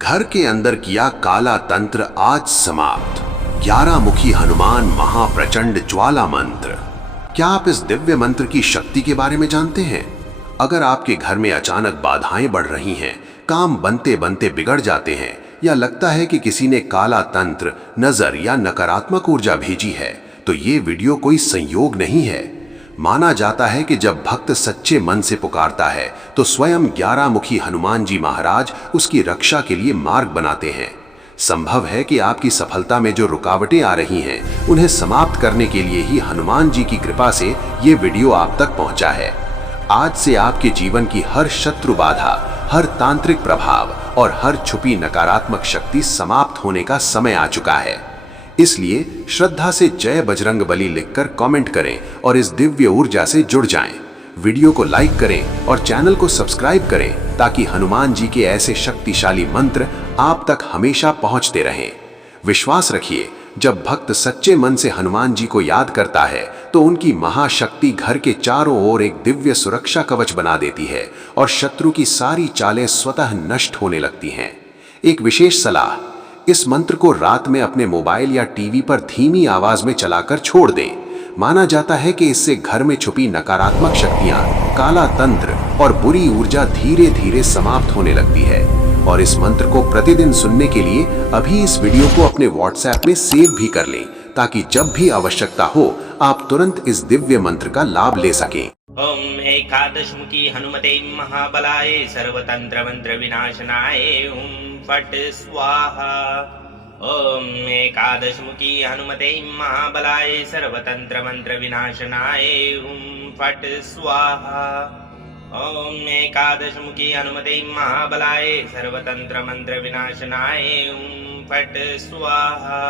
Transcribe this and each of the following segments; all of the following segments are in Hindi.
घर के अंदर किया काला तंत्र आज समाप्त। 11 मुखी हनुमान महाप्रचंड ज्वाला मंत्र। क्या आप इस दिव्य मंत्र की शक्ति के बारे में जानते हैं? अगर आपके घर में अचानक बाधाएं बढ़ रही हैं, काम बनते बनते बिगड़ जाते हैं या लगता है कि किसी ने काला तंत्र, नजर या नकारात्मक ऊर्जा भेजी है, तो ये वीडियो कोई संयोग नहीं है। माना जाता है कि जब भक्त सच्चे मन से पुकारता है तो स्वयं 11 मुखी हनुमान जी महाराज उसकी रक्षा के लिए मार्ग बनाते हैं। संभव है कि आपकी सफलता में जो रुकावटें आ रही हैं, उन्हें समाप्त करने के लिए ही हनुमान जी की कृपा से ये वीडियो आप तक पहुंचा है। आज से आपके जीवन की हर शत्रु बाधा, हर तांत्रिक प्रभाव और हर छुपी नकारात्मक शक्ति समाप्त होने का समय आ चुका है। इसलिए श्रद्धा से जय बजरंगबली लिखकर कमेंट करें और इस दिव्य ऊर्जा से जुड़ जाएं। वीडियो को लाइक करें और चैनल को सब्सक्राइब करें ताकि हनुमान जी के ऐसे शक्तिशाली मंत्र आप तक हमेशा पहुंचते रहें। विश्वास रखिए, जब भक्त सच्चे मन से हनुमान जी को याद करता है तो उनकी महाशक्ति घर के चारों ओर एक दिव्य सुरक्षा कवच बना देती है और शत्रु की सारी चालें स्वतः नष्ट होने लगती हैं। एक विशेष सलाह, इस मंत्र को रात में अपने मोबाइल या टीवी पर धीमी आवाज में चलाकर छोड़ दें। माना जाता है कि इससे घर में छुपी नकारात्मक शक्तियां, काला तंत्र और बुरी ऊर्जा धीरे धीरे समाप्त होने लगती है। और इस मंत्र को प्रतिदिन सुनने के लिए अभी इस वीडियो को अपने व्हाट्सएप में सेव भी कर लें, ताकि जब भी आवश्यकता हो आप तुरंत इस दिव्य मंत्र का लाभ ले सकें। ओम एकादशमुखी हनुमते महाबलाय सर्वतंत्र मंत्र विनाशनाय ओम फट स्वाहा। ओम एकादशमुखी हनुमते महाबलाय सर्वतंत्र मंत्र विनाशनाय ओम फट स्वाहा। ओम एकादशमुखी हनुमते महाबलाय सर्वतंत्र मंत्र विनाशनाय ओम फट स्वाहा।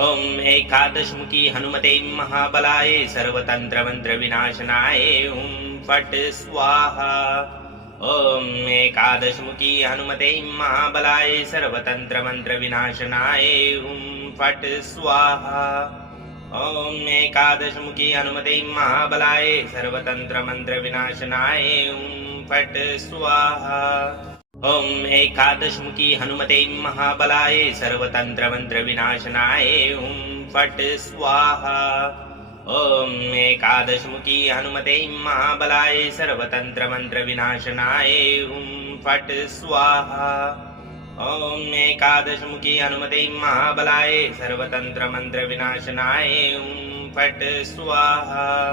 ओम एकादशमुखी हनुमते महाबलाय सर्वतंत्र मंत्र विनाशनाय ओम फट स्वाहा। ओम एकादशमुखी हनुमते महाबलाय सर्वतंत्र मंत्र विनाशनाय ओम फट स्वाहा। ओम एकादशमुखी हनुमते महाबलाय सर्वतंत्र मंत्र विनाशनाय ओम फट स्वाहा। ओम एकादशमुखी हनुमते महाबलाय सर्वतंत्र मंत्र विनाशनाय ओम फट स्वाहा। ओम एकादशमुखी हनुमते महाबलाय सर्वतंत्र मंत्र विनाशनाय ओम फट स्वाहा। ओम एकादशमुखी हनुमते महाबलाय सर्वतंत्र मंत्र विनाशनाय ओम फट स्वाहा।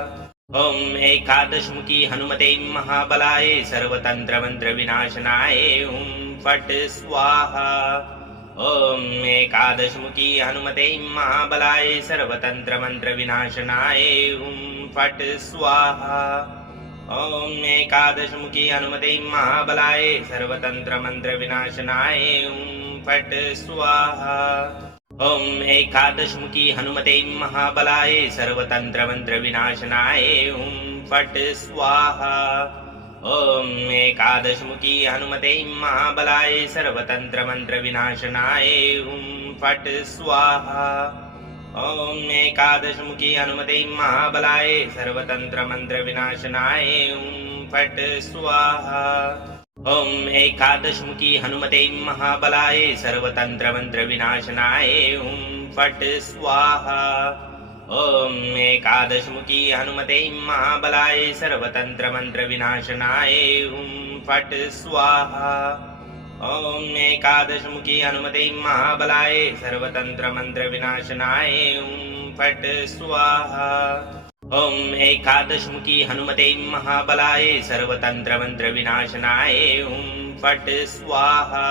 ओम एकादशमुखी हनुमते महाबलाय सर्वतंत्र मंत्र विनाशनाय ओम फट स्वाहा। ओम एकादशमुखी हनुमते महाबलाय सर्वतंत्र मंत्र विनाशनाय ओम फट स्वाहा। ओम एकादशमुखी हनुमते महाबलाय सर्वतंत्र मंत्र विनाशनाय ओम फट स्वाहा। ओम एकादशमुखी हनुमते महाबलाय सर्वतंत्र मंत्र विनाशनाय ओम फट स्वाहा। ओम एकादशमुखी हनुमते महाबलाय सर्वतंत्र मंत्र विनाशनाय ओम फट स्वाहा। ओम एकादशमुखी हनुमते महाबलाय सर्वतंत्र मंत्र विनाशनाय ओम फट स्वाहा। ओम एकादशमुखी हनुमते महाबलाय सर्वतंत्र मंत्र विनाशनाय ओम फट स्वाहा। ओम एकादशमुखी हनुमते महाबलाय सर्वतंत्र मंत्र विनाशनाय ओम फट स्वाहा। ओम एकादशमुखी हनुमते महाबलाय सर्वतंत्र मंत्र विनाशनाय ओम फट स्वाहा। ओम एकादशमुखी हनुमते महाबलाय सर्वतंत्र मंत्र विनाशनाय ओम फट स्वाहा।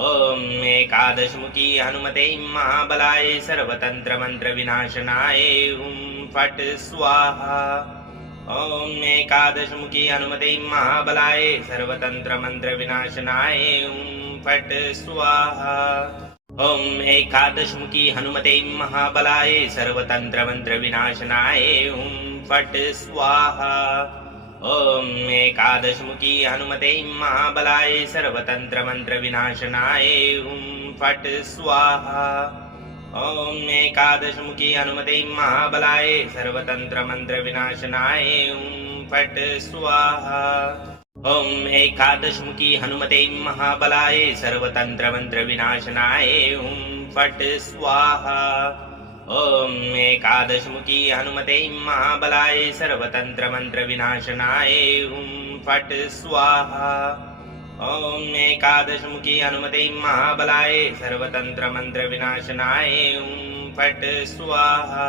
ओम एकादशमुखी हनुमते महाबलाय सर्वतंत्र मंत्र विनाशनाय ओम फट स्वाहा। ओम एकादशमुखी हनुमते महाबलाय सर्वतंत्र मंत्र विनाशनाय ओम फट स्वाहा। ओम एकादशमुखी हनुमते महाबलाय सर्वतंत्र मंत्र विनाशनाय ओम फट स्वाहा। ओम एकादशमुखी हनुमते महाबलाय सर्वतंत्र मंत्र विनाशनाय ओम फट स्वाहा। ओम एकादशमुखी हनुमते महाबलाय सर्वतंत्र मंत्र विनाशनाय ओम फट स्वाहा। ॐ एकादशमुखी हनुमते महाबलाय सर्वतन्त्रमन्त्रविनाशनाय हुं फट् स्वाहा। ॐ एकादशमुखी हनुमते महाबलाय सर्वतन्त्रमन्त्रविनाशनाय हुं फट् स्वाहा। ॐ एकादशमुखी हनुमते महाबलाय सर्वतन्त्रमन्त्रविनाशनाय हुं फट् स्वाहा।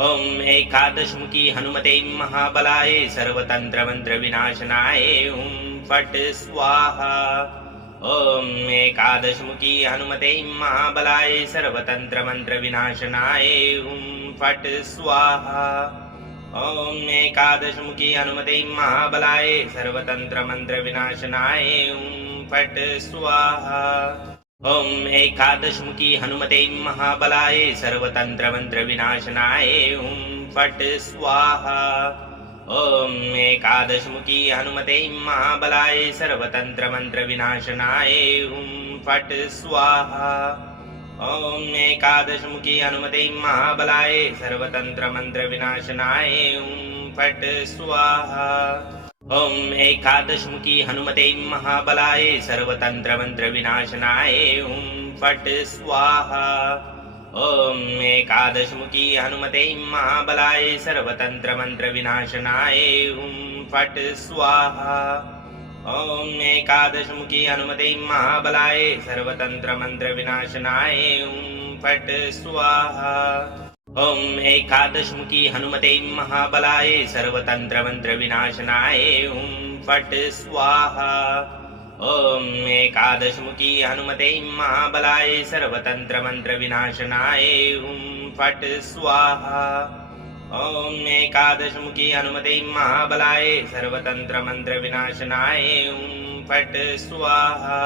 ॐ एकादशमुखी हनुमते महाबलाय सर्वतन्त्रमन्त्रविनाशनाय हुं फट् स्वाहा। ॐ एकादशमुखी हनुमते महाबलाय सर्वतन्त्रमन्त्रविनाशनाय हुं फट् स्वाहा। ॐ एकादशमुखी हनुमते महाबलाय सर्वतन्त्रमन्त्रविनाशनाय हुं फट् स्वाहा। ॐ एकादशमुखी हनुमते महाबलाय सर्वतन्त्रमन्त्रविनाशनाय हुं फट् स्वाहा। ॐ एकादशमुखी हनुमते महाबलाय सर्वतन्त्रमन्त्रविनाशनाय हुं फट् स्वाहा। ॐ एकादशमुखी हनुमते महाबलाय सर्वतन्त्रमन्त्रविनाशनाय हुं फट् स्वाहा। ॐ एकादशमुखी हनुमते महाबलाय सर्वतन्त्रमन्त्रविनाशनाय हुं फट् स्वाहा। ॐ एकादशमुखी हनुमते महाबलाय सर्वतन्त्रमन्त्रविनाशनाय हुं फट् स्वाहा। ॐ एकादशमुखी हनुमते महाबलाय सर्वतन्त्रमन्त्रविनाशनाय हुं फट् स्वाहा। ॐ एकादशमुखी हनुमते महाबलाय सर्वतन्त्रमन्त्रविनाशनाय हुं फट् स्वाहा। ॐ एकादशमुखी हनुमते महाबलाय सर्वतन्त्रमन्त्रविनाशनाय हुं फट् स्वाहा। ॐ एकादशमुखी हनुमते महाबलाय सर्वतन्त्रमन्त्रविनाशनाय हुं फट् स्वाहा।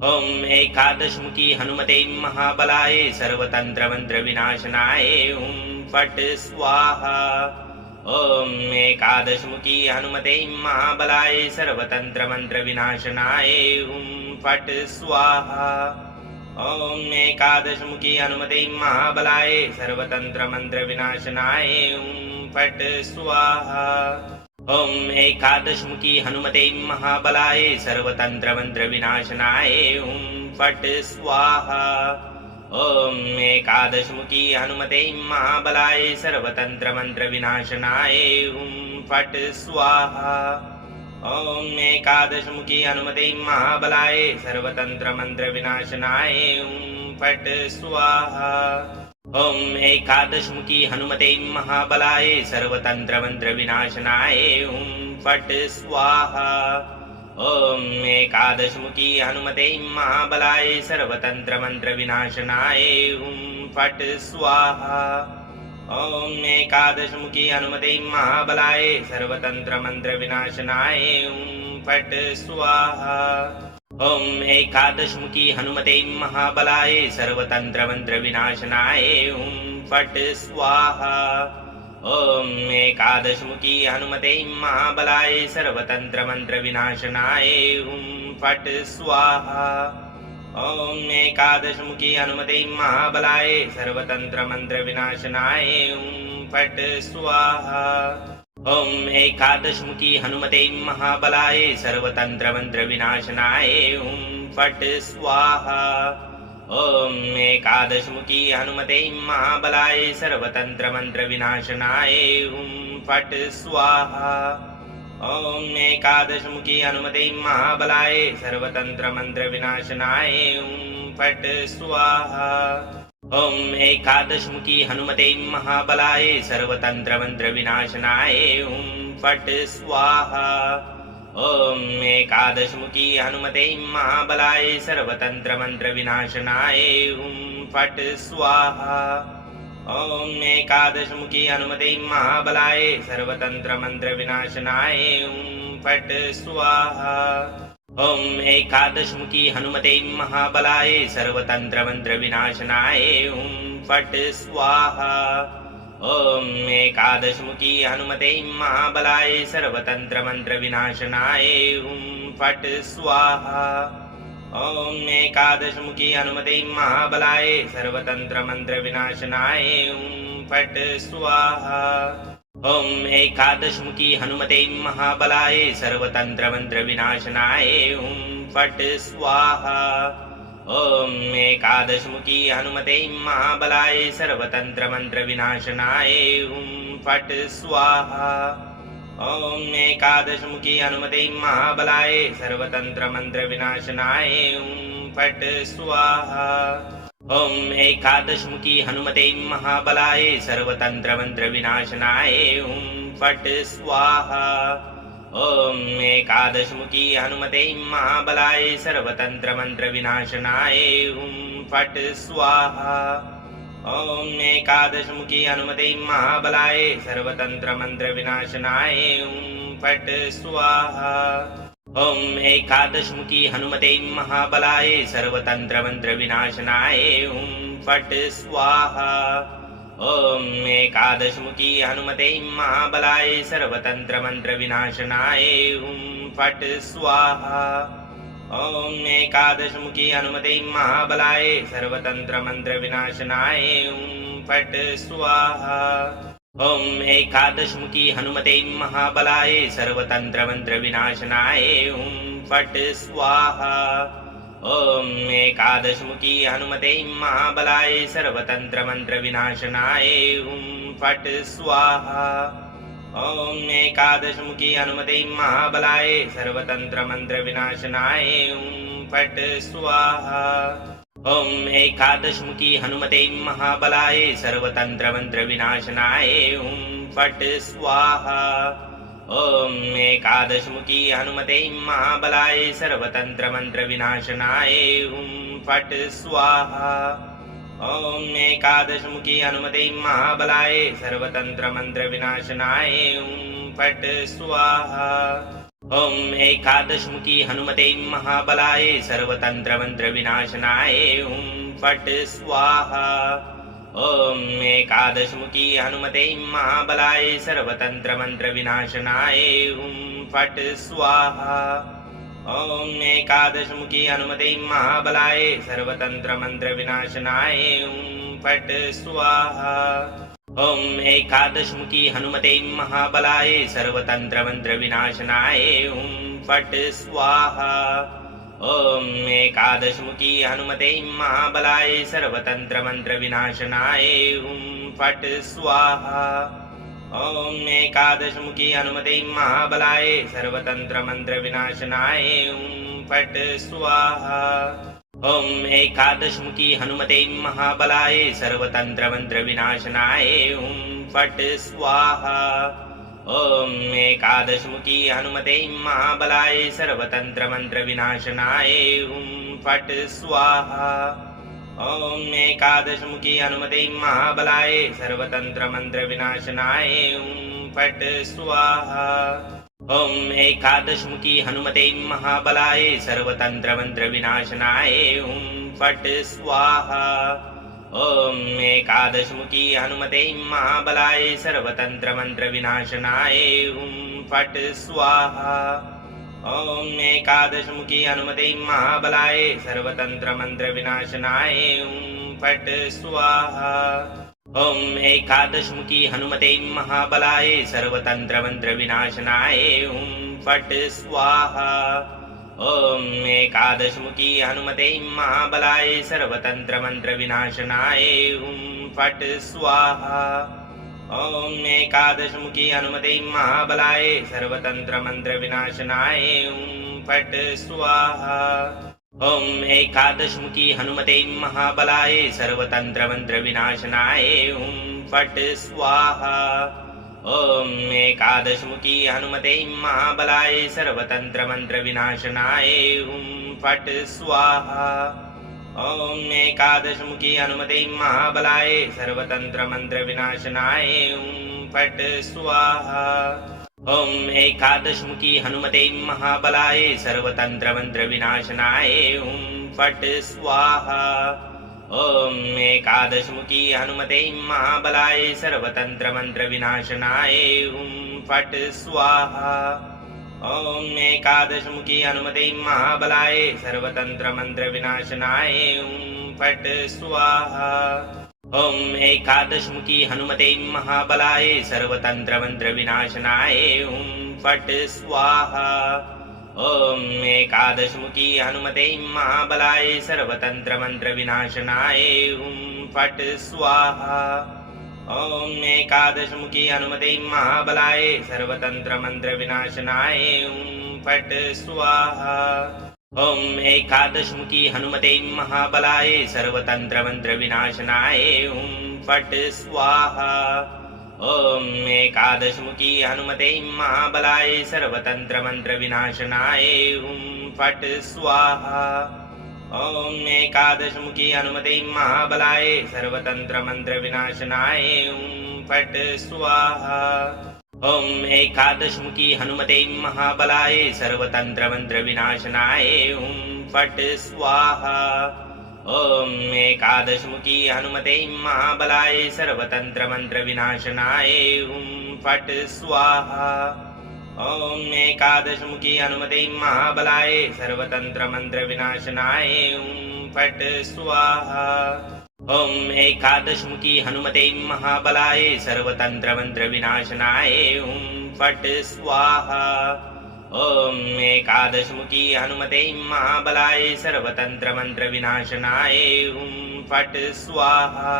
ॐ एकादशमुखी हनुमते महाबलाय सर्वतन्त्रमन्त्रविनाशनाय हुं फट् स्वाहा। ॐ एकादशमुखी हनुमते महाबलाय सर्वतन्त्रमन्त्रविनाशनाय हुं फट् स्वाहा। ॐ एकादशमुखी हनुमते महाबलाय सर्वतन्त्रमन्त्रविनाशनाय हुं फट् स्वाहा। ॐ एकादशमुखी हनुमते महाबलाय सर्वतन्त्रमन्त्रविनाशनाय हुं फट् स्वाहा। ॐ एकादशमुखी हनुमते महाबलाय सर्वतन्त्रमन्त्रविनाशनाय हुं फट् स्वाहा। ॐ एकादशमुखी हनुमते महाबलाय सर्वतन्त्रमन्त्रविनाशनाय हुं फट् स्वाहा। ॐ एकादशमुखी हनुमते महाबलाय सर्वतन्त्रमन्त्रविनाशनाय हुं फट् स्वाहा। ॐ एकादशमुखी हनुमते महाबलाय सर्वतन्त्रमन्त्रविनाशनाय हुं फट् स्वाहा। ॐ एकादशमुखी हनुमते महाबलाय सर्वतन्त्रमन्त्रविनाशनाय हुं फट् स्वाहा। ॐ एकादशमुखी हनुमते महाबलाय सर्वतन्त्रमन्त्रविनाशनाय हुं फट् स्वाहा। ॐ एकादशमुखी हनुमते महाबलाय सर्वतन्त्रमन्त्रविनाशनाय हुं फट् स्वाहा। ॐ एकादशमुखी हनुमते महाबलाय सर्वतन्त्रमन्त्रविनाशनाय हुं फट् स्वाहा। ॐ एकादशमुखी हनुमते महाबलाय सर्वतन्त्रमन्त्रविनाशनाय हुं फट् स्वाहा। ॐ एकादशमुखी हनुमते महाबलाय सर्वतन्त्रमन्त्रविनाशनाय हुं फट् स्वाहा। ॐ एकादशमुखी हनुमते महाबलाय सर्वतन्त्रमन्त्रविनाशनाय हुं फट् स्वाहा। ॐ एकादशमुखी हनुमते महाबलाय सर्वतन्त्रमन्त्रविनाशनाय हुं फट् स्वाहा। ॐ एकादशमुखी हनुमते महाबलाय सर्वतन्त्रमन्त्रविनाशनाय हुं फट् स्वाहा। ॐ एकादशमुखी हनुमते महाबलाय सर्वतन्त्रमन्त्रविनाशनाय हुं फट् स्वाहा। ॐ एकादशमुखी हनुमते महाबलाय सर्वतन्त्रमन्त्रविनाशनाय हुं फट् स्वाहा। ॐ एकादशमुखी हनुमते महाबलाय सर्वतन्त्रमन्त्रविनाशनाय हुं फट् स्वाहा। ॐ एकादशमुखी हनुमते महाबलाय सर्वतन्त्रमन्त्रविनाशनाय हुं फट् स्वाहा। ॐ एकादशमुखी हनुमते महाबलाय सर्वतन्त्रमन्त्रविनाशनाय हुं फट् स्वाहा। ॐ एकादशमुखी हनुमते महाबलाय सर्वतन्त्रमन्त्रविनाशनाय हुं फट् स्वाहा। ॐ एकादशमुखी हनुमते महाबलाय सर्वतन्त्रमन्त्रविनाशनाय हुं फट् स्वाहा। ॐ एकादशमुखी हनुमते महाबलाय सर्वतन्त्रमन्त्रविनाशनाय हुं फट् स्वाहा। ॐ एकादशमुखी हनुमते महाबलाय सर्वतन्त्रमन्त्रविनाशनाय हुं फट् स्वाहा। ॐ एकादशमुखी हनुमते महाबलाय सर्वतन्त्रमन्त्रविनाशनाय हुं फट् स्वाहा। ॐ एकादशमुखी हनुमते महाबलाय सर्वतन्त्रमन्त्रविनाशनाय हुं फट् स्वाहा। ॐ एकादशमुखी हनुमते महाबलाय सर्वतन्त्रमन्त्रविनाशनाय हुं फट् स्वाहा। ॐ एकादशमुखी हनुमते महाबलाय सर्वतन्त्रमन्त्रविनाशनाय हुं फट् स्वाहा। ॐ एकादशमुखी हनुमते महाबलाय सर्वतन्त्रमन्त्रविनाशनाय हुं फट् स्वाहा। ॐ एकादशमुखी हनुमते महाबलाय सर्वतन्त्रमन्त्रविनाशनाय हुं फट् स्वाहा। ॐ एकादशमुखी हनुमते महाबलाय सर्वतन्त्रमन्त्रविनाशनाय हुं फट् स्वाहा। ॐ एकादशमुखी हनुमते महाबलाय सर्वतन्त्रमन्त्रविनाशनाय हुं फट् स्वाहा। ॐ एकादशमुखी हनुमते महाबलाय सर्वतन्त्रमन्त्रविनाशनाय हुं फट् स्वाहा। ॐ एकादशमुखी हनुमते महाबलाय सर्वतन्त्रमन्त्रविनाशनाय हुं फट् स्वाहा। ॐ एकादशमुखी हनुमते महाबलाय सर्वतन्त्रमन्त्रविनाशनाय हुं फट् स्वाहा। ॐ एकादशमुखी हनुमते महाबलाय सर्वतन्त्रमन्त्रविनाशनाय हुं फट् स्वाहा। ॐ एकादशमुखी हनुमते महाबलाय सर्वतन्त्रमन्त्रविनाशनाय हुं फट् स्वाहा। ॐ एकादशमुखी हनुमते महाबलाय सर्वतन्त्रमन्त्रविनाशनाय हुं फट् स्वाहा। ॐ एकादशमुखी हनुमते महाबलाय सर्वतन्त्रमन्त्रविनाशनाय हुं फट् स्वाहा। ॐ एकादशमुखी हनुमते महाबलाय सर्वतन्त्रमन्त्रविनाशनाय हुं फट् स्वाहा। ॐ एकादशमुखी हनुमते महाबलाय सर्वतन्त्रमन्त्रविनाशनाय हुं फट् स्वाहा। ॐ एकादशमुखी हनुमते महाबलाय सर्वतन्त्रमन्त्रविनाशनाय हुं फट् स्वाहा। ॐ एकादशमुखी हनुमते महाबलाय सर्वतन्त्रमन्त्रविनाशनाय हुं फट् स्वाहा। ॐ एकादशमुखी हनुमते महाबलाय सर्वतन्त्रमन्त्रविनाशनाय हुं फट् स्वाहा। ॐ एकादशमुखी हनुमते महाबलाय सर्वतन्त्रमन्त्रविनाशनाय हुं फट् स्वाहा। ॐ एकादशमुखी हनुमते महाबलाय सर्वतन्त्रमन्त्रविनाशनाय हुं फट् स्वाहा। ॐ एकादशमुखी हनुमते महाबलाय सर्वतन्त्रमन्त्रविनाशनाय हुं फट् स्वाहा। ॐ एकादशमुखी हनुमते महाबलाय सर्वतन्त्रमन्त्रविनाशनाय हुं फट् स्वाहा। ॐ एकादशमुखी हनुमते महाबलाय सर्वतन्त्रमन्त्रविनाशनाय हुं फट् स्वाहा। ॐ एकादशमुखी हनुमते महाबलाय सर्वतन्त्रमन्त्रविनाशनाय हुं फट् स्वाहा। ॐ एकादशमुखी हनुमते महाबलाय सर्वतन्त्रमन्त्रविनाशनाय हुं फट् स्वाहा। ॐ एकादशमुखी हनुमते महाबलाय सर्वतन्त्रमन्त्रविनाशनाय हुं फट् स्वाहा। ॐ एकादशमुखी हनुमते महाबलाय सर्वतन्त्रमन्त्रविनाशनाय हुं फट् स्वाहा। ॐ एकादशमुखी हनुमते महाबलाय सर्वतन्त्रमन्त्रविनाशनाय हुं फट् स्वाहा। ॐ एकादशमुखी हनुमते महाबलाय सर्वतन्त्रमन्त्रविनाशनाय हुं फट् स्वाहा। ॐ एकादशमुखी हनुमते महाबलाय सर्वतन्त्रमन्त्रविनाशनाय ॐ फट् स्वाहा। ॐ एकादशमुखी हनुमते महाबलाय सर्वतन्त्रमन्त्रविनाशनाय ॐ फट् स्वाहा। ॐ एकादशमुखी हनुमते महाबलाय सर्वतन्त्रमन्त्रविनाशनाय ॐ फट् स्वाहा। ॐ एकादशमुखी हनुमते महाबलाय सर्वतन्त्रमन्त्रविनाशनाय ॐ फट् स्वाहा। ॐ एकादशमुखी हनुमते महाबलाय सर्वतन्त्रमन्त्रविनाशनाय ॐ फट् स्वाहा। ॐ एकादशमुखी हनुमते महाबलाय सर्वतन्त्रमन्त्रविनाशनाय ॐ फट् स्वाहा। ॐ एकादशमुखी हनुमते महाबलाय सर्वतन्त्रमन्त्रविनाशनाय ॐ फट् स्वाहा। ॐ एकादशमुखी हनुमते महाबलाय सर्वतन्त्रमन्त्रविनाशनाय ॐ फट् स्वाहा। ॐ एकादशमुखी हनुमते महाबलाय सर्वतन्त्रमन्त्रविनाशनाय ॐ फट् स्वाहा। ॐ एकादशमुखी हनुमते महाबलाय सर्वतन्त्रमन्त्रविनाशनाय ॐ फट् स्वाहा। ॐ एकादशमुखी हनुमते महाबलाय सर्वतन्त्रमन्त्रविनाशनाय ॐ फट् स्वाहा।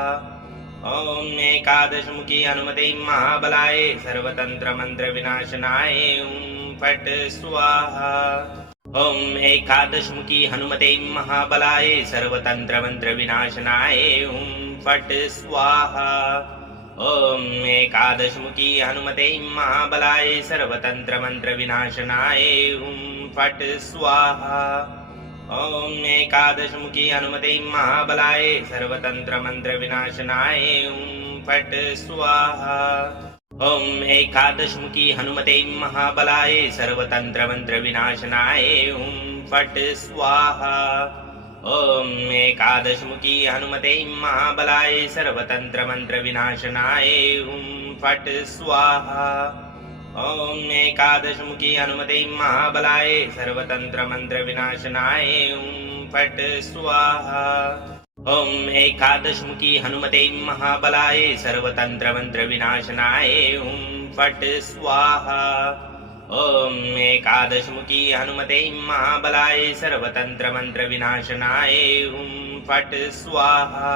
ॐ एकादशमुखी हनुमते महाबलाय सर्वतन्त्रमन्त्रविनाशनाय ॐ फट् स्वाहा। ॐ एकादशमुखी हनुमते महाबलाय सर्वतन्त्रमन्त्रविनाशनाय ॐ फट् स्वाहा। ॐ एकादशमुखी हनुमते महाबलाय सर्वतन्त्रमन्त्रविनाशनाय ॐ फट् स्वाहा। ॐ एकादशमुखी हनुमते महाबलाय सर्वतन्त्रमन्त्रविनाशनाय ॐ फट् स्वाहा। ॐ एकादशमुखी हनुमते महाबलाय सर्वतन्त्रमन्त्रविनाशनाय ॐ फट् स्वाहा। ॐ एकादशमुखी हनुमते महाबलाय सर्वतन्त्रमन्त्रविनाशनाय ॐ फट् स्वाहा। ॐ एकादशमुखी हनुमते महाबलाय सर्वतन्त्रमन्त्रविनाशनाय ॐ फट् स्वाहा। ॐ एकादशमुखी हनुमते महाबलाय सर्वतन्त्रमन्त्रविनाशनाय ॐ फट् स्वाहा। ॐ एकादशमुखी हनुमते महाबलाय सर्वतन्त्रमन्त्रविनाशनाय ॐ फट् स्वाहा।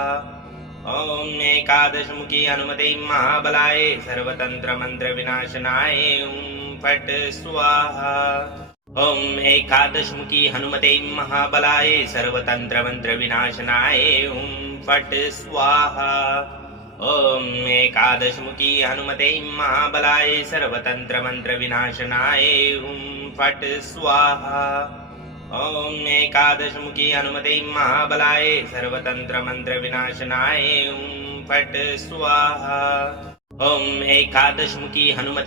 ॐ एकादशमुखी हनुमते महाबलाय सर्वतन्त्रमन्त्रविनाशनाय ॐ फट् स्वाहा। ॐ एकादशमुखी हनुमते महाबलाय सर्वतन्त्रमन्त्रविनाशनाय ॐ फट् स्वाहा। ॐ एकादशमुखी हनुमते महाबलाय सर्वतन्त्रमन्त्रविनाशनाय ॐ फट् स्वाहा। ॐ एकादशमुखी हनुमते महाबलाय सर्वतन्त्रमन्त्रविनाशनाय ॐ फट् स्वाहा। ॐ एकादशमुखी हनुमते